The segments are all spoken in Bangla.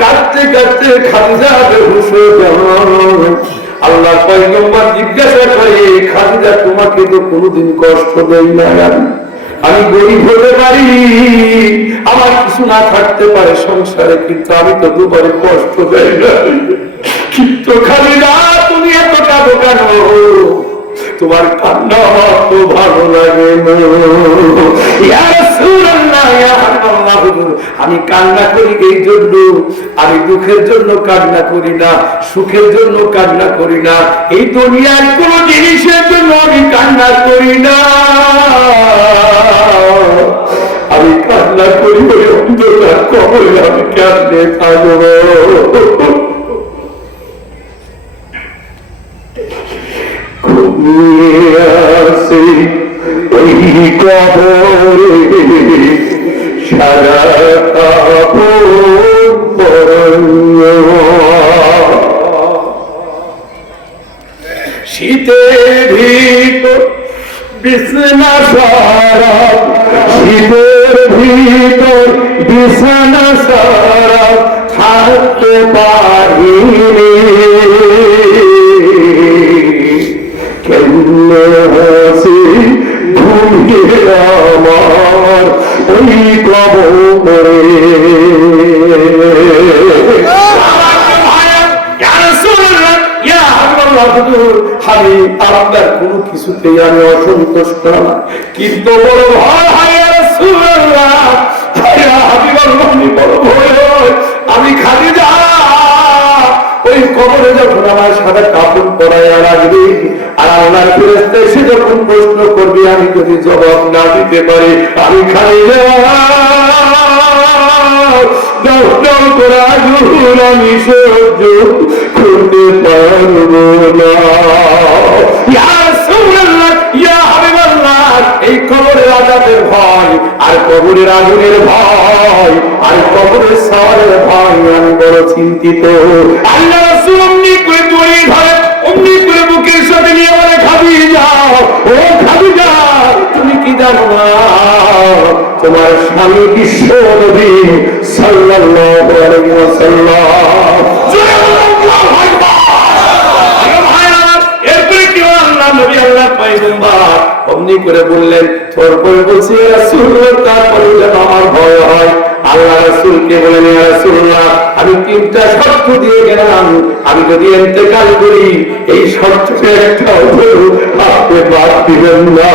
কাঁদতে কাঁদতে খাদিজা বেহুশ হয়ে গেল। আল্লাহ পয়গম্বর জিজ্ঞাসা করে, খাদিজা তোমাকে তো কোনোদিন কষ্ট দেই না, আমি গরিব হতে পারি, আমার কিছু না থাকতে পারে সংসারে, কিন্তু আমি তো দুবারে কষ্ট দেই না। কিন্তু খাদিজা তুমি এত কাঁদো কেন? তোমার কান্না আমার তো ভালো লাগে না। ইয়া রাসূলুল্লাহ, ইয়া হাবিবাল্লাহ, আমি কান্না করি এই জন্য, আমি দুঃখের জন্য কান্না করি না, সুখের জন্য কান্না করি না, এই দুনিয়ার কোন জিনিসের জন্য আমি কান্না করি না। আমি কান্না করি ওই অন্ধকার কবরে আমি কেমনে থাকবো। আসে ওই কবরে সারা শীতের ভিতর বিছানা সারা, শীতের ভিতর বিছানা সারা থাকতে পারিনি, কেমনে হাসি ঘুমিয়ে আমার ওই কবরে। আমি আপনার কোন কিছুতেই আমি অসন্তুষ্ট না, কিন্তু বড় ভয় হয় বড় ভয় হয়। আমি খাদিজা ওই কবরে যখন আমার সাথে কাপড় পরাইয়া রাখবে, আর আল্লাহর ফেরেশতা এসে যখন প্রশ্ন করবে, আমি যদি জবাব না দিতে পারি, আমি খাদিজা আমি সহ্য করতে পারবো না। এই কবরের আযাবের ভয়, আর কবরের আগুনের ভয়, আর কবরের সওয়ালের ভয়, আমি বড় চিন্তিত। আল্লাহ রাসূল অমনি করে জড়িয়ে ধরে, অমনি করে বুকের সাথে নিয়ে বলে, খাদিজা, ও খাদিজা, তুমি কি জানো না তোমার স্বামী বিশ্ব নবী সাল্লাল্লাহু আলাইহি ওয়াসাল্লাম। এরপরে কি আল্লাহ নবী, আল্লাহ পয়গম্বর অমনি করে বললেন, তারপরে বলছি রাসূলুল্লাহ, তারপরে যেন আমার ভয় হয়। আল্লাহ রাসূলকে বলেন, ইয়া রাসূলুল্লাহ, আমি 3টা শর্ত দিয়ে গেলাম, আমি যদি ইন্তেকাল করি এই শর্তটা একটাও আপনি বাদ দিবেন না।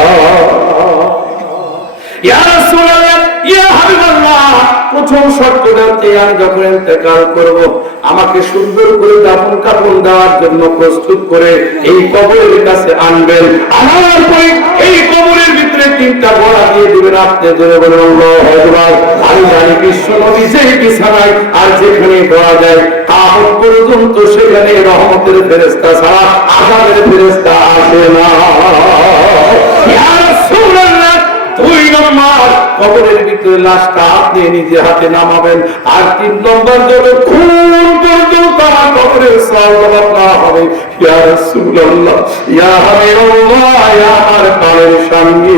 ইয়া রাসূলুল্লাহ, ইয়া হাবিবাল্লাহ, প্রথম শর্ত হচ্ছে আমি যখন ইন্তেকাল করব, আমাকে সুন্দর করে দাফন কাফন দেওয়ার জন্য প্রস্তুত করে এই কবরের কাছে আনবেন। আনার পরে এই কবরের ভিতরে 3টা ঘোড়া দিয়ে দিবেন। আপনি জোরে বলেন আল্লাহু আকবার। আমি জানি বিশ্ব নবী যেই বিছানায় আর যেখানে দেওয়া যায় কিয়ামত পর্যন্ত সেখানে রহমতের ফেরেশতা ছাড়া আযাবের ফেরেশতা আসে না। ইয়া রাসূলুল্লাহ, 2 নম্বর, কবরের ভিতরে লাশটা আপনি নিজে হাতে নামাবেন। আর 3 নম্বর, যতক্ষণ পর্যন্ত আমার কবরের সওয়াল না হবে, ইয়া রাসূলুল্লাহ, ইয়া হাবিবাল্লাহ, ইয়া আমার প্রাণের স্বামী,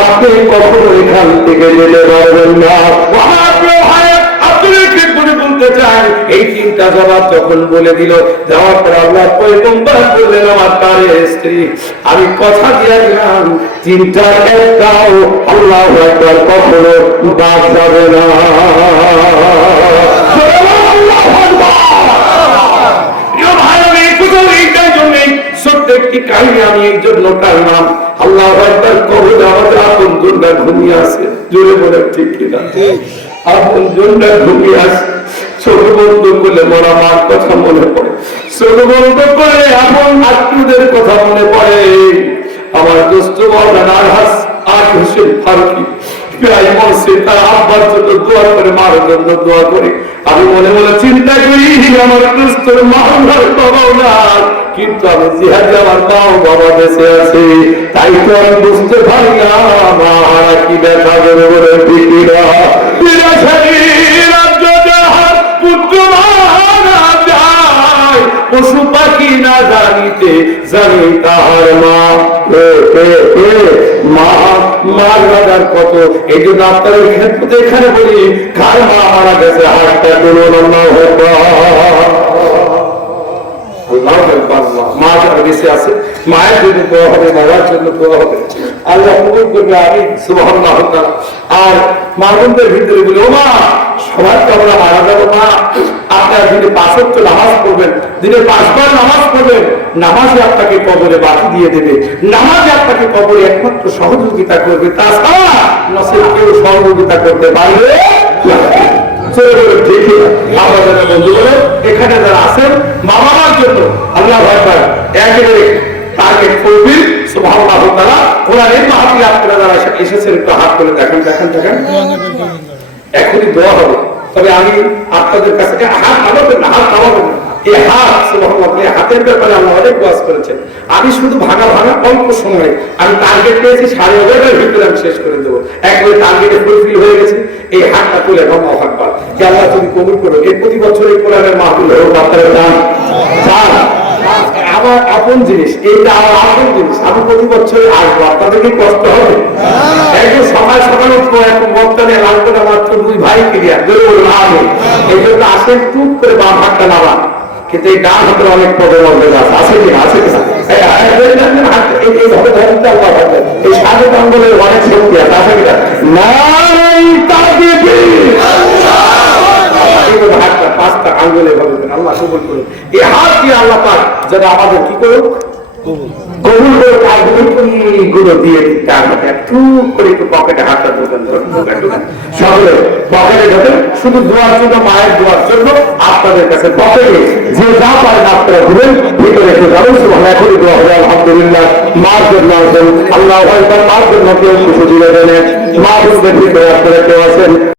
আপনি কখনো এখান থেকে যেতে পারবেন না। বলতে চাই, এই 3টা জবাব যখন বলে দিল, যাওয়ার পর আল্লাহ পয়গম্বর বললেন, আমার তারে স্ত্রী, আমি কথা দিয়ে দিলাম 3টা একটাও আল্লাহু আকবার কখনো বাদ যাবে না। একটি কাহিনী আমি এই জন্য টানলাম, আল্লাহু আকবার কবরে আমাদের আপনজনরা ঘুমিয়ে আছে, জোরে বলে ঠিক কিনা? আপনজনরা ঘুমিয়ে আছে, চোখ বন্ধ করলে মরা মার কথা মনে পড়ে, চোখ বন্ধ করে আপন আত্মীয়দের কথা মনে পড়ে। আমার দোস্ত মাওলানা আরহাস হোসেন ফারুকী প্রায় মরছে, তার আব্বার জন্য দোয়া করে, মার জন্য দোয়া করে। আমি মনে মনে চিন্তা করি, আমার দোস্তর মাওলার বাবাও না, কিন্তু আমি জিহাদে আমার মাও বাবা বেঁচে আছে, তাই তো আমি বুঝতে পারি না মারা কি দেখা যাবে বলে ঠিকিরা। পশু পাখি না জানিতে জানি তাহার মা, মার বাজার কত। এই জন্য আপনাদের ক্ষেত্রে এখানে বলি, কার মা মারা গেছে হাতটা তুলুন, আল্লাহু আকবার। দোয়া হবে, বাবার জন্য দোয়া হবে, আল্লাহ কবুল করবে। আমি সুবহানাল্লাহ। আর মামুনদের ভিতরে বলি, ও মা, সবার তো আমরা মারা যাবো মা, আপনার দিনে 5 ওয়াক্ত নামাজ পড়বেন, দিনে 5 বার নামাজ পড়বেন, নামাজে আপনাকে কবরে বাকি দিয়ে দেবে, নামাজে আপনাকে কবরে একমাত্র সহযোগিতা করবে, তাছাড়া নসিব কেউ সহযোগিতা করতে পারবে এখানে যারা আছেন মা বাবার জন্য আল্লাহ আকবার একেবারে টার্গেট ফুলফিল সুবহানাল্লাহ তাআলা। কোরআনের মাহফিলে আপনারা যারা এসেছেন একটু হাত করে দেখেন দেখেন দেখেন, এখনই দোয়া হবে। তবে আমি আপনাদের কাছে হাত নামাবেন না, হাত নামাবেন না, এই হাত সুবহানাল্লাহ, এই হাতের ব্যাপারে আল্লাহ অনেক ওয়াজ করেছেন। আমি শুধু ভাঙা ভাঙা অল্প সময়ে আমি টার্গেট পেয়েছি 11:30-এর ভিতরে আমি শেষ করে দেবো, একবারে টার্গেটে ফুলফিল হয়ে গেছে। এই হাতটা তুলে আল্লাহু আকবার, যে আল্লাহ তুমি কবুল করো। এই প্রতি বছর এই কোরআনের মাহফিল হোক, আপনারা যান যান, আমার আপন জিনিস, এইটা আমার আপন জিনিস, আমি প্রতি বছর আসবো। আপনাদের কি কষ্ট হবে? একদম সকাল সকাল উঠবো, এখন বর্তমানে লাগবে না, মাত্র 2 ভাই ক্লিয়ার আমি এই জন্য আসেন, টুক করে বাম হাতটা নামান, কিন্তু এই ডান হাতের অনেক প্রবলেম আছে কিনা, আছে কিনা? এইভাবে ধরতে আল্লাহ ভাবলেন, এই সাধু আঙ্গুলের অনেক শক্তি আছে, আছে কিনা? নাই হাতটা 5টা আঙ্গুলে ভাববেন, আল্লাহ কবুল করুন। এই হাত দিয়ে আল্লাহ পাক যেন আমাদের কি করুন, কবুল করে তার গুলো দিয়ে দিতে। একটু করে একটু পকেটে হাতটা ঢোকেন, সকলে পকেটে ঢোকেন, শুধু দোয়ার জন্য, মায়ের দোয়ার জন্য আপনাদের কাছে পকেটে যে যা পারেন আপনারা ঘুরেন, ভিতরে একটু যাবেন। এখনই দোয়া হবে আলহামদুলিল্লাহ, মার জন্য আছেন, আল্লাহ মার জন্য কেউ কিছু দিলে দেন, মা বোনদের ভিতরে আপনারা কেউ আছেন।